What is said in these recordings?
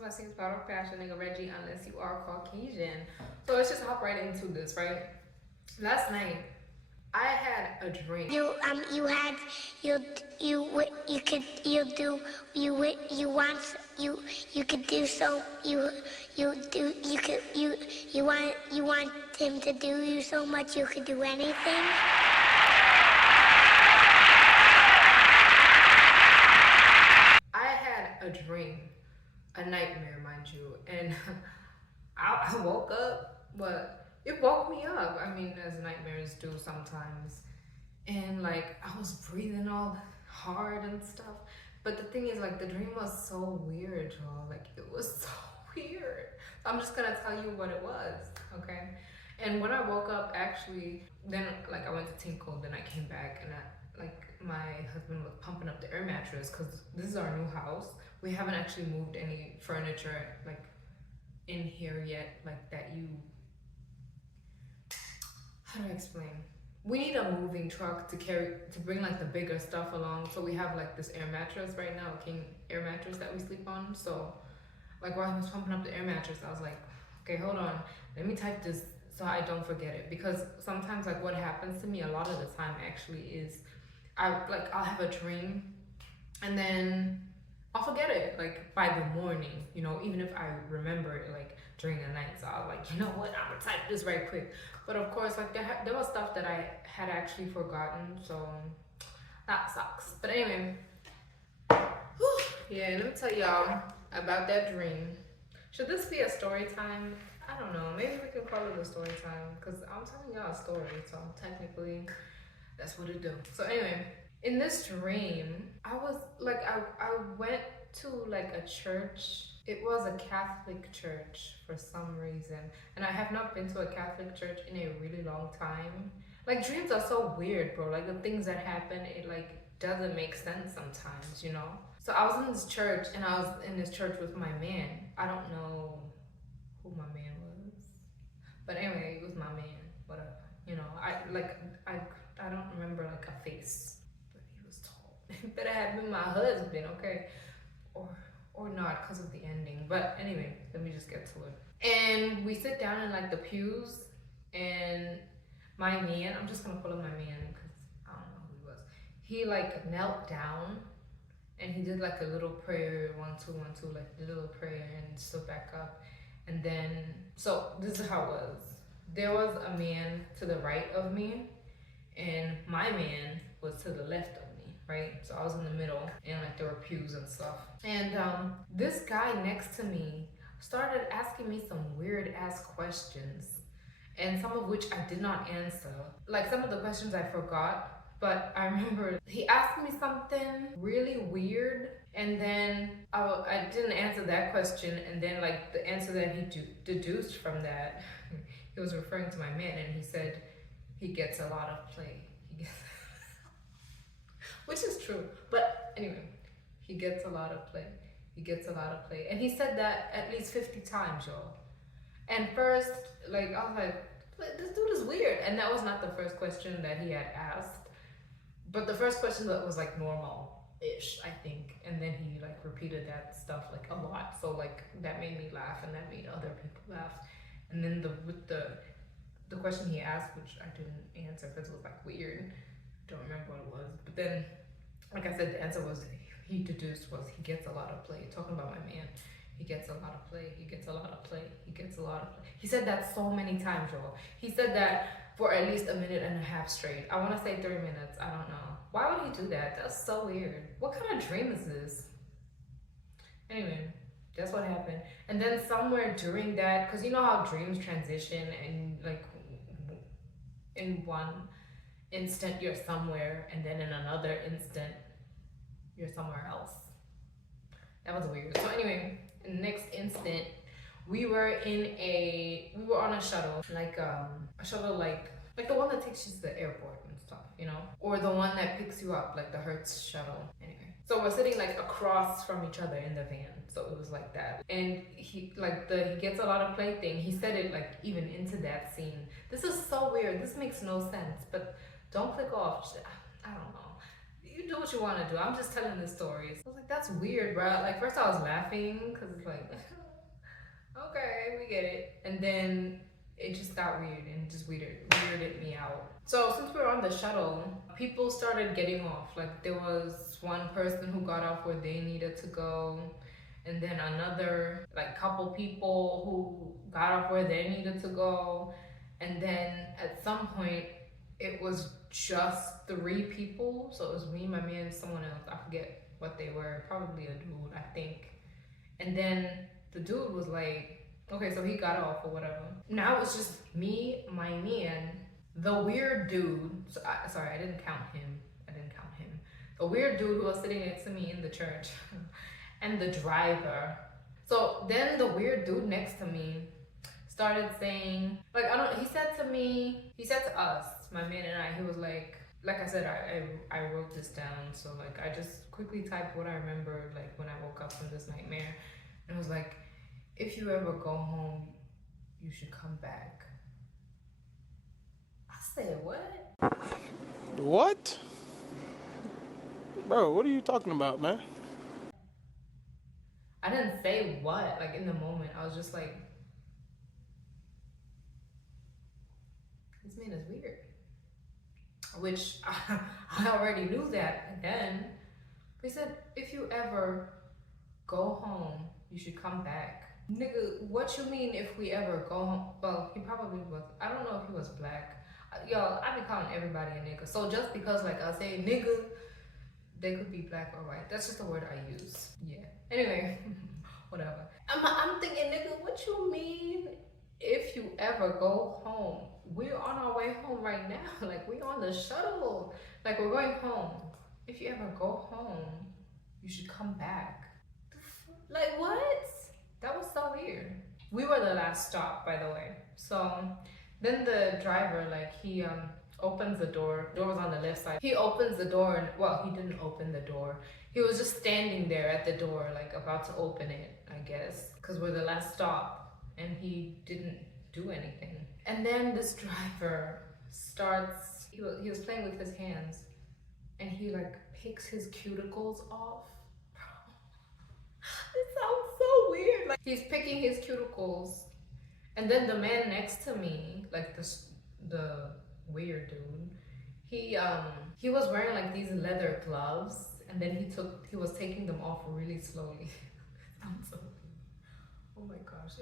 to my scenes part of fashion, nigga Reggie, unless you are Caucasian. So let's just hop right into this, right? Last night, I had a dream. You could do so you want him to do you so much you could do anything. I had a dream, a nightmare, mind you, and I woke up, but it woke me up. I mean, as nightmares do sometimes. And like, I was breathing all hard and stuff. But the thing is, like, the dream was so weird, y'all. Like, it was so weird. I'm just gonna tell you what it was, okay? And when I woke up, actually, then like I went to Tinkle, then I came back, and my husband was pumping up the air mattress because this is our new house. We haven't actually moved any furniture like in here yet, like that you. How do I explain? We need a moving truck to bring like the bigger stuff along. So we have like this air mattress right now, a king air mattress that we sleep on. So like while I was pumping up the air mattress, I was like, okay, hold on, let me type this so I don't forget it. Because sometimes like what happens to me a lot of the time actually is I'll have a dream and then I'll forget it like by the morning, you know, even if I remember it like during the night. So I was like, you know what, I'm gonna type this right quick. But of course, like there was stuff that I had actually forgotten, so that sucks. But anyway, yeah, let me tell y'all about that dream. Should this be a story time? I don't know. Maybe we can call it a story time because I'm telling y'all a story, so technically that's what it do. So anyway, in this dream, I was like, I went to like a church. It was a Catholic church for some reason, and I have not been to a Catholic church in a really long time. Like dreams are so weird, bro. Like the things that happen, it like doesn't make sense sometimes, you know? So I was in this church, and I was in this church with my man. I don't know who my man was, but anyway, it was my man. Whatever, you know. I don't remember like a face, but he was tall. It better have been my husband, okay? Or not because of the ending. But anyway, let me just get to it. And we sit down in like the pews, and my man, I'm just gonna call him my man because I don't know who he was. He like knelt down and he did like a little prayer, 1 2 1 2, like a little prayer, and stood back up. And then, so this is how it was. There was a man to the right of me, and my man was to the left of me, right? So I was in the middle, and like there were pews and stuff. And this guy next to me started asking me some weird ass questions, and some of which I did not answer. Like some of the questions I forgot, but I remember he asked me something really weird, and then I didn't answer that question, and then like the answer that he deduced from that, he was referring to my man, and he said he gets a lot of play. Which is true, but anyway, he gets a lot of play. He gets a lot of play, and he said that at least 50 times, y'all. And first, like I was like, this dude is weird, and that was not the first question that he had asked. But the first question that was like normal-ish, I think, and then he like repeated that stuff like a lot. So like that made me laugh, and that made other people laugh. And then the question he asked, which I didn't answer because it was like weird. Don't remember what it was. But then, like I said, the answer was he deduced was he gets a lot of play. Talking about my man, he gets a lot of play. He gets a lot of play. He gets a lot of play. He said that so many times, y'all. He said that for at least 1.5 minutes straight. I want to say 3 minutes. I don't know. Why would he do that? That's so weird. What kind of dream is this? Anyway, that's what happened. And then somewhere during that, because you know how dreams transition, and like in one instant you're somewhere, and then in another instant you're somewhere else. That was weird. So anyway, in the next instant, we were on a shuttle, like a shuttle like the one that takes you to the airport and stuff, you know, or the one that picks you up, like the Hertz shuttle. Anyway, so we're sitting like across from each other in the van, so it was like that. And he gets a lot of play thing. He said it like even into that scene. This is so weird. This makes no sense, but don't click off. I don't know. you do what you want to do. I'm just telling the stories. I was like, that's weird, bro. Like, first I was laughing because it's like, okay, we get it. And then it just got weird and just weirded me out. So since we were on the shuttle, people started getting off. Like, there was one person who got off where they needed to go, and then another like couple people who got off where they needed to go, and then at some point it was just 3 people. So it was me, my man, someone else. I forget what they were. Probably a dude, I think. And then the dude was like, okay, so he got off or whatever. Now it's just me, my man, the weird dude. Sorry, I didn't count him. The weird dude who was sitting next to me in the church, and the driver. So then the weird dude next to me started saying, like, he said to us, my man and I, he was like I said, I wrote this down. So like, I just quickly typed what I remembered, like when I woke up from this nightmare. And it was like, if you ever go home, you should come back. I said, what? What? Bro, what are you talking about, man? I didn't say what, like in the moment. I was just like, this man is weird. Which I already knew that again. He said, if you ever go home, you should come back. Nigga, what you mean if we ever go home? Well, he probably was. I don't know if he was black. Yo, I be calling everybody a nigga. So just because like I say nigga, they could be black or white. That's just the word I use. Yeah. Anyway, whatever. I'm thinking, nigga, what you mean if you ever go home? We're on our way home right now. Like, we're on the shuttle. Like, we're going home. If you ever go home, you should come back. Like, what? That was so weird. We were the last stop, by the way. So then the driver, like, he opens the door. The door was on the left side. He opens the door, and well, he didn't open the door. He was just standing there at the door, like about to open it, I guess, because we're the last stop, and he didn't do anything. And then this driver starts, he was playing with his hands, and he like picks his cuticles off. It sounds so weird. Like, he's picking his cuticles, and then the man next to me, like the weird dude, he was wearing like these leather gloves, and then he was taking them off really slowly. Oh my gosh,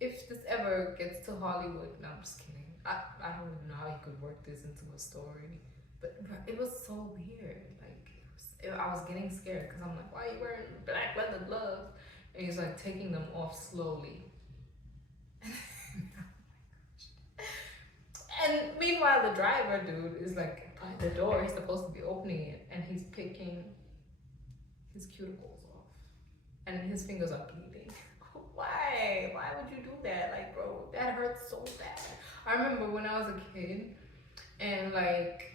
if this ever gets to Hollywood, no, I'm just kidding. I don't even know how he could work this into a story, but it was so weird. Like, I was getting scared because I'm like, why are you wearing black leather gloves? And he's like taking them off slowly. And meanwhile, the driver dude is like by the door. He's supposed to be opening it, and he's picking his cuticles off, and his fingers are bleeding. Why? Why would you do that? Like, bro, that hurts so bad. I remember when I was a kid, and like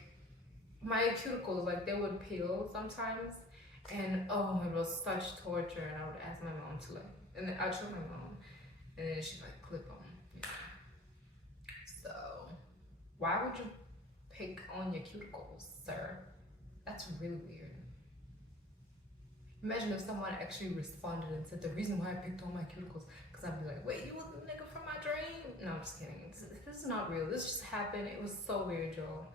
my cuticles, like they would peel sometimes, and oh, it was such torture. And I would ask my mom to like, and then I'd show my mom, and then she'd like clip them. Yeah. So, why would you pick on your cuticles, sir? That's really weird. Imagine if someone actually responded and said, the reason why I picked on my cuticles, because I'd be like, wait, you was the nigga from my dream? No, I'm just kidding. This is not real. This just happened. It was so weird, y'all.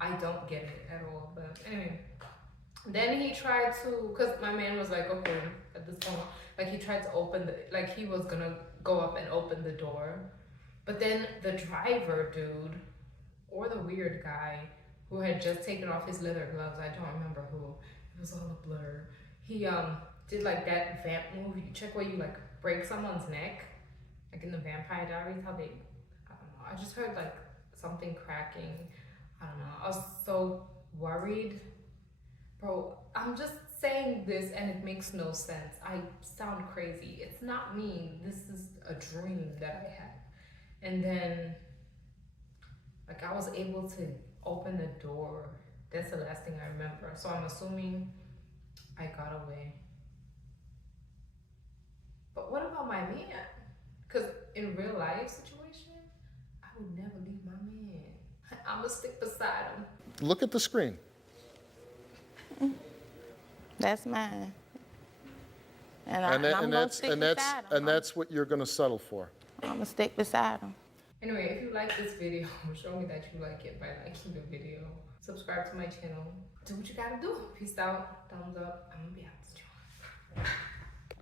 I don't get it at all. But anyway, then he tried to, because my man was like, okay, at this point, like he tried to open like he was gonna go up and open the door. But then the driver dude, or the weird guy who had just taken off his leather gloves, I don't remember who, it was all a blur. He did like that vamp move. You check where you like break someone's neck, like in the Vampire Diaries, how they, I don't know. I just heard like something cracking. I don't know. I was so worried. Bro, I'm just saying this and it makes no sense. I sound crazy. It's not me. This is a dream that I had. And then, like, I was able to open the door. That's the last thing I remember. So I'm assuming I got away. But what about my man? Because in real life situation, I would never leave my man. I'ma stick beside him. Look at the screen. That's mine. And And I'm going to stick beside him. that's what you're going to settle for. I'm going to stick beside him. Anyway, if you like this video, show me that you like it by liking the video. Subscribe to my channel. Do what you gotta do. Peace out. Thumbs up. I'm gonna be out.